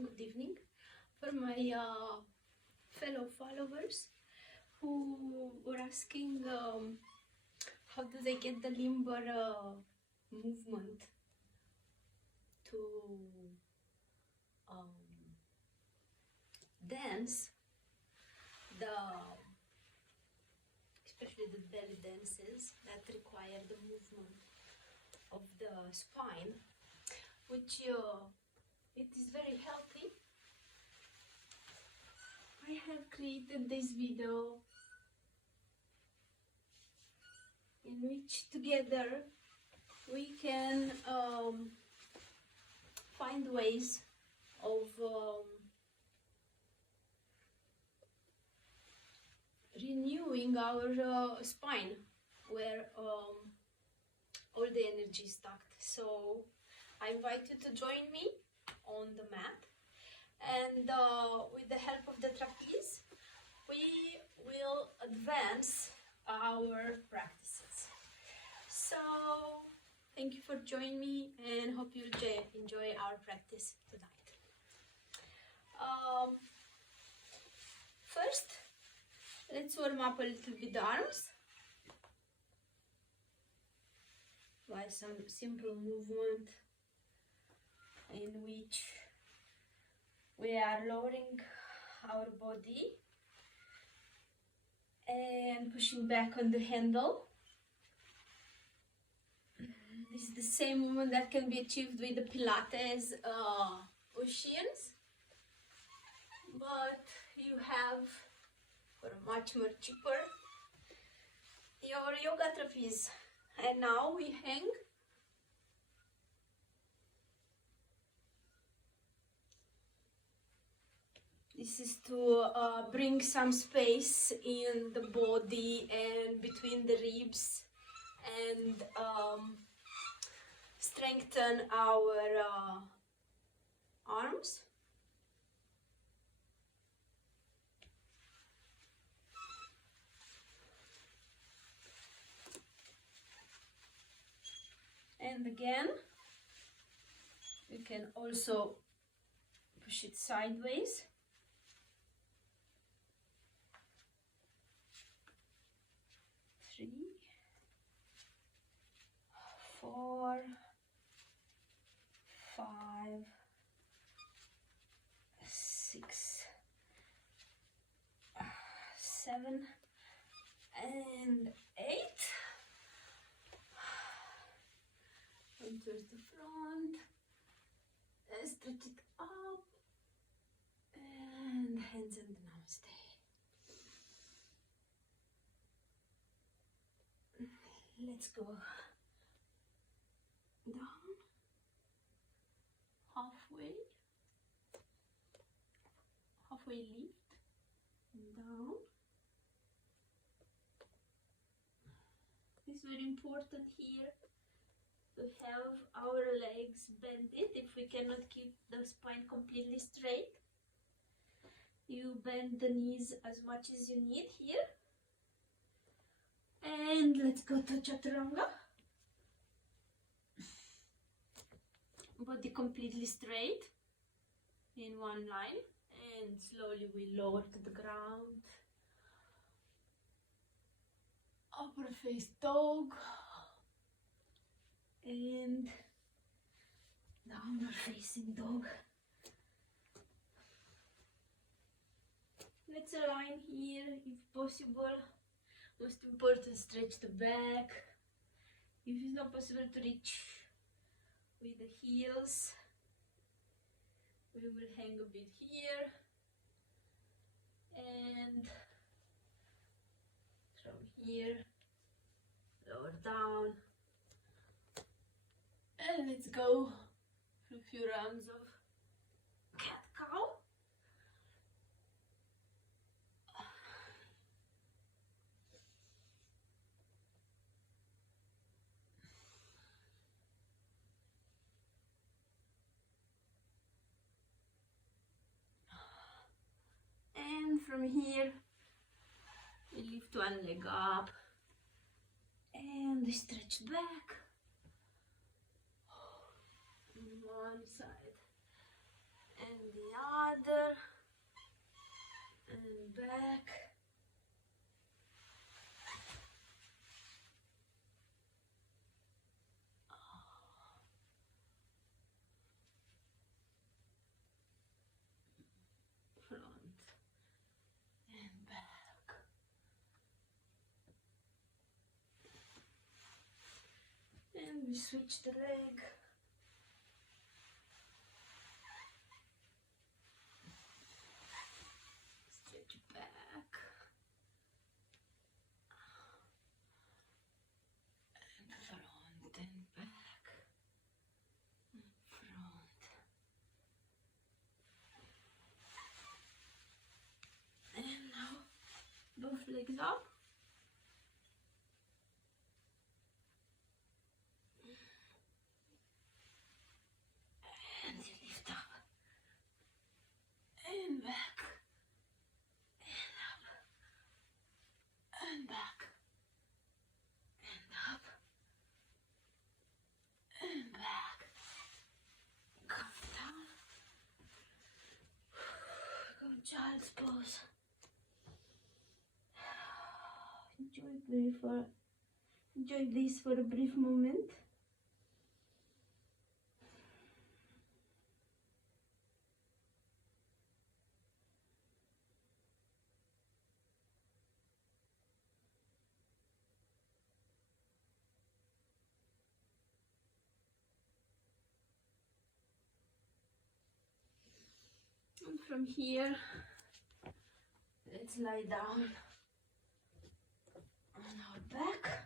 and good evening for my fellow followers who were asking how do they get the limber movement to dance, especially the belly dances that require the movement of the spine, which it is very healthy. I have created this video in which together we can find ways of renewing our spine where all the energy is stuck. So I invite you to join me on the mat, and with the help of the trapeze we will advance our practices. So thank you for joining me and hope you enjoy our practice tonight. First, let's warm up a little bit the arms by some simple movement in which we are lowering our body and pushing back on the handle. This is the same movement that can be achieved with the Pilates Oceans, but you have, for much more cheaper, your yoga trapeze. And now we hang This is to bring some space in the body and between the ribs and strengthen our arms. And again, you can also push it sideways. 3, 4, 5, 6, 7, and 8. And towards the front, and stretch it up, and hands and namaste. Let's go down, halfway lift, down. It's very important here to have our legs bended. If we cannot keep the spine completely straight, you bend the knees as much as you need here. And let's go to chaturanga. Body completely straight in one line, and slowly we lower to the ground. Upper face dog and downward facing dog. Let's align here if possible. Most important, stretch the back. If it's not possible to reach with the heels, we will hang a bit here, and from here lower down, and let's go for a few rounds of cat-cow. And from here, we lift one leg up and we stretch back on one side and the other, and back. Front and back. And we switch the leg. Stretch back. And front and back. And front. And now both legs up. And you lift up. And back. And up. And back. And up. And back. Come down. Go child's pose. Enjoy this for a brief moment. And from here, let's lie down on our back.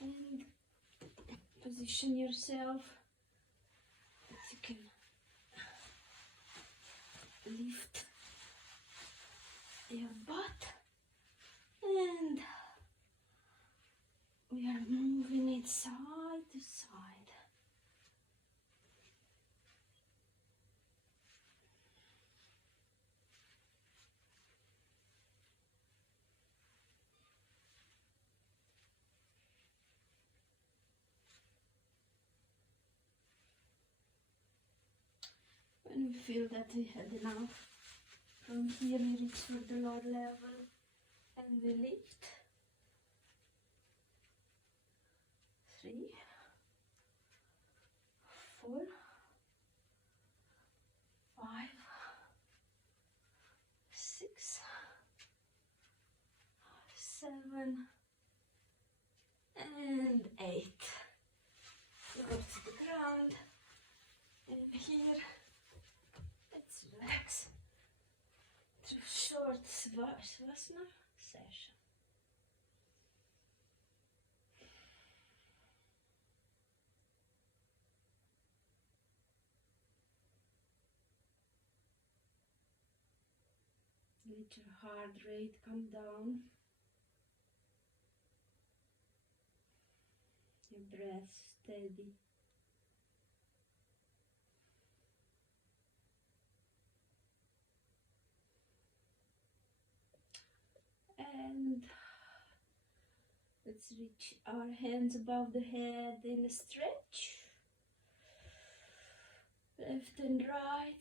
And position yourself that you can lift your butt, and we are moving it side to side. When we feel that we had enough, from here we reach for the lower level and we lift. 3, 4, 5, 6, 7, and 8. Go to the ground, and here let's relax through short Savasana session. Let your heart rate come down, your breath steady. And let's reach our hands above the head in a stretch, left and right.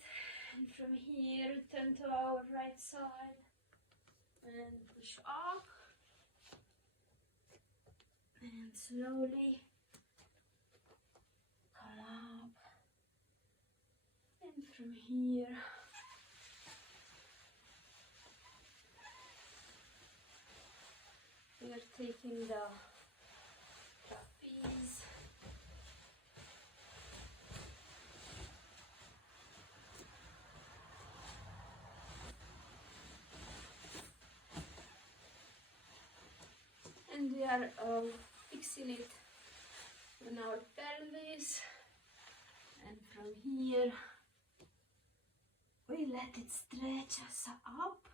And from here, turn to our right side and push up. And slowly come up. And from here, we are taking the trapeze. And we are fixing it on our pelvis, and from here we let it stretch us up.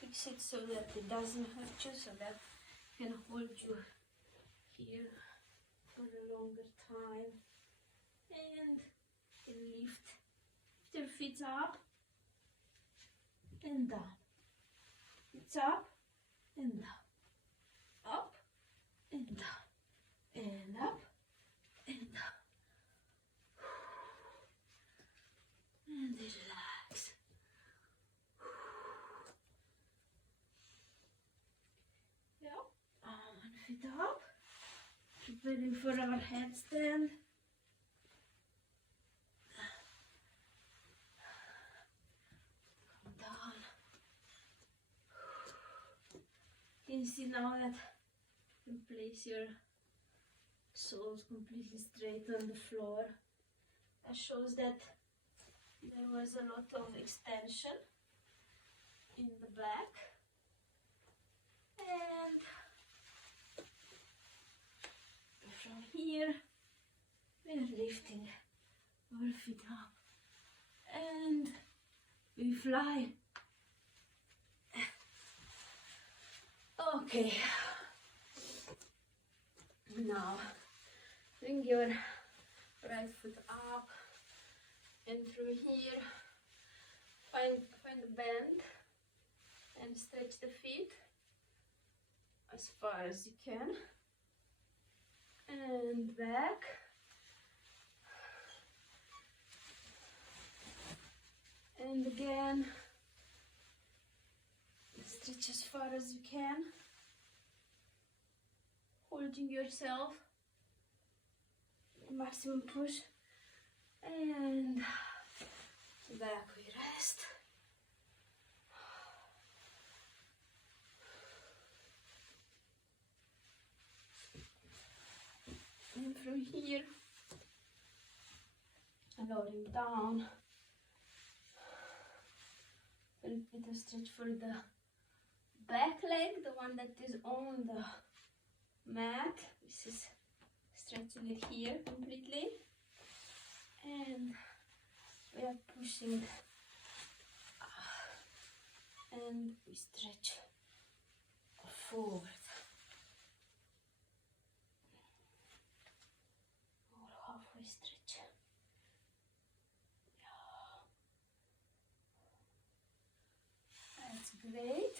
Fix it so that it doesn't hurt you, so that it can hold you here for a longer time. and lift your feet up and down. It's up and down, up and down, and up and down. And relax. Yeah, 1 feet up. Preparing for our headstand. Come down. You can see now that you place your soles completely straight on the floor. That shows that there was a lot of extension in the back. And from here, we're lifting our feet up and we fly. Okay, now bring your right foot up and through here find a bend and stretch the feet as far as you can and back. And again, stretch as far as you can, holding yourself, maximum push, and back we rest. And from here, lowering down, a little bit of stretch for the back leg, the one that is on the mat. This is stretching it here completely, and we are pushing and we stretch forward. Or halfway stretch. That's great.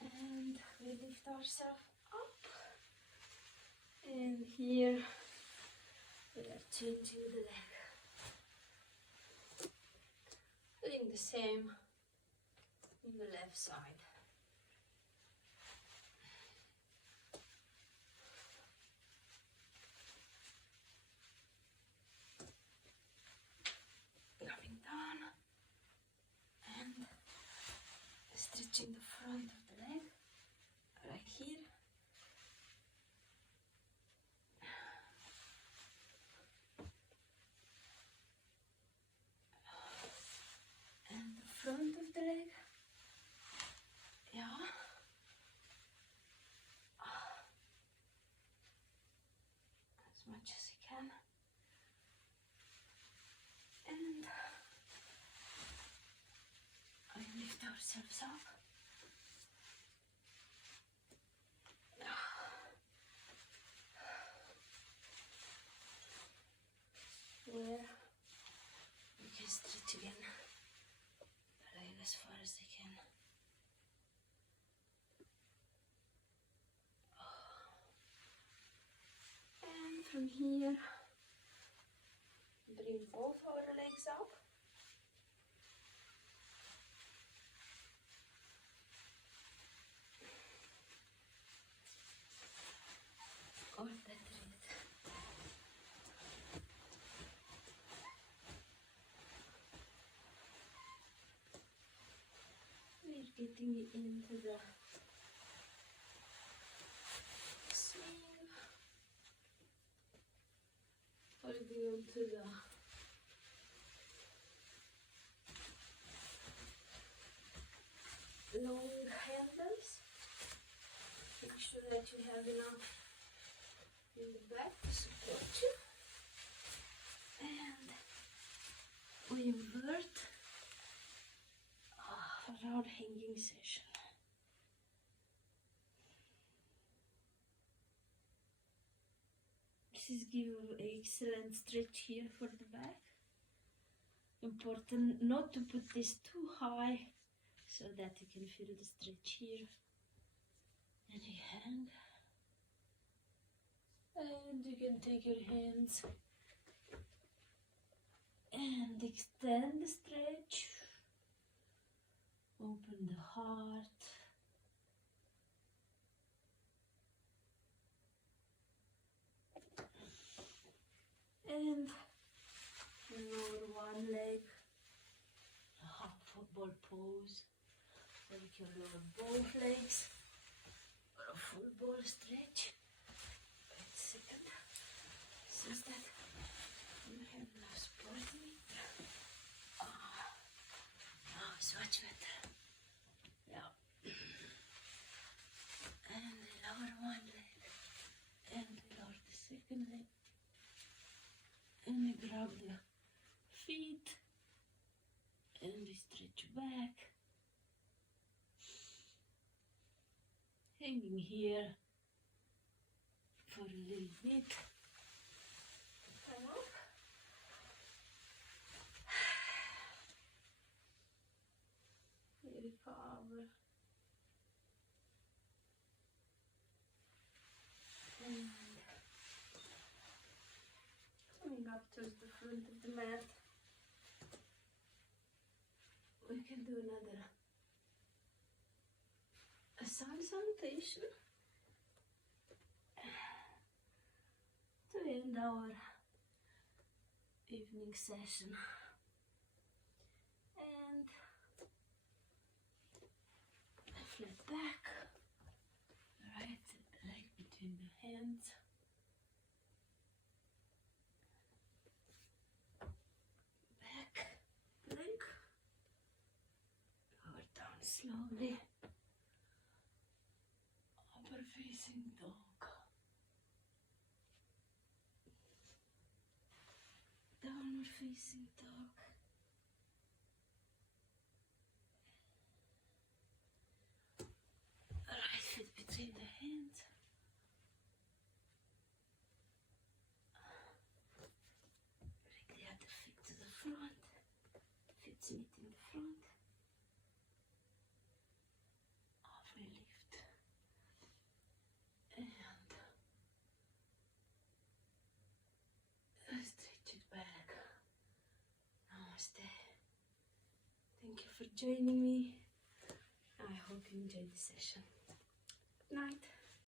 And we lift ourselves up. And here we are changing the leg. Doing the same on the left side. Coming down and stretching the front of the leg right here. And the front of the leg. Yeah. As much as you can. And we lift ourselves up. Where we can stretch again the leg as far as they can. And from here, bring both our legs up. Or better yet, we're getting into the swing, holding on to the long handles. Make sure that you have enough in the back to support you. And we invert for our hanging session. This is give excellent stretch here for the back. Important not to put this too high so that you can feel the stretch here. And you hang. And you can take your hands and extend the stretch. Open the heart. And lower one leg, a half football pose. So you can lower both legs for a full ball stretch. Wait a second. Since that you have no support me. Now it's much better. Yeah. And lower one leg. And lower the second leg. And you grab the feet and we stretch back, hanging here for a little bit. Come up. Recover. And coming up towards the front of the mat, we can do another sun salutation to end our evening session. And flat back, right leg between the hands. Plank, lower down slowly, upper facing dog, downward facing dog, right foot between the hands, bring the other feet to the front. Feet meeting the front. Halfway lift. And stretch it back. Namaste. Thank you for joining me. I hope you enjoyed the session. Good night.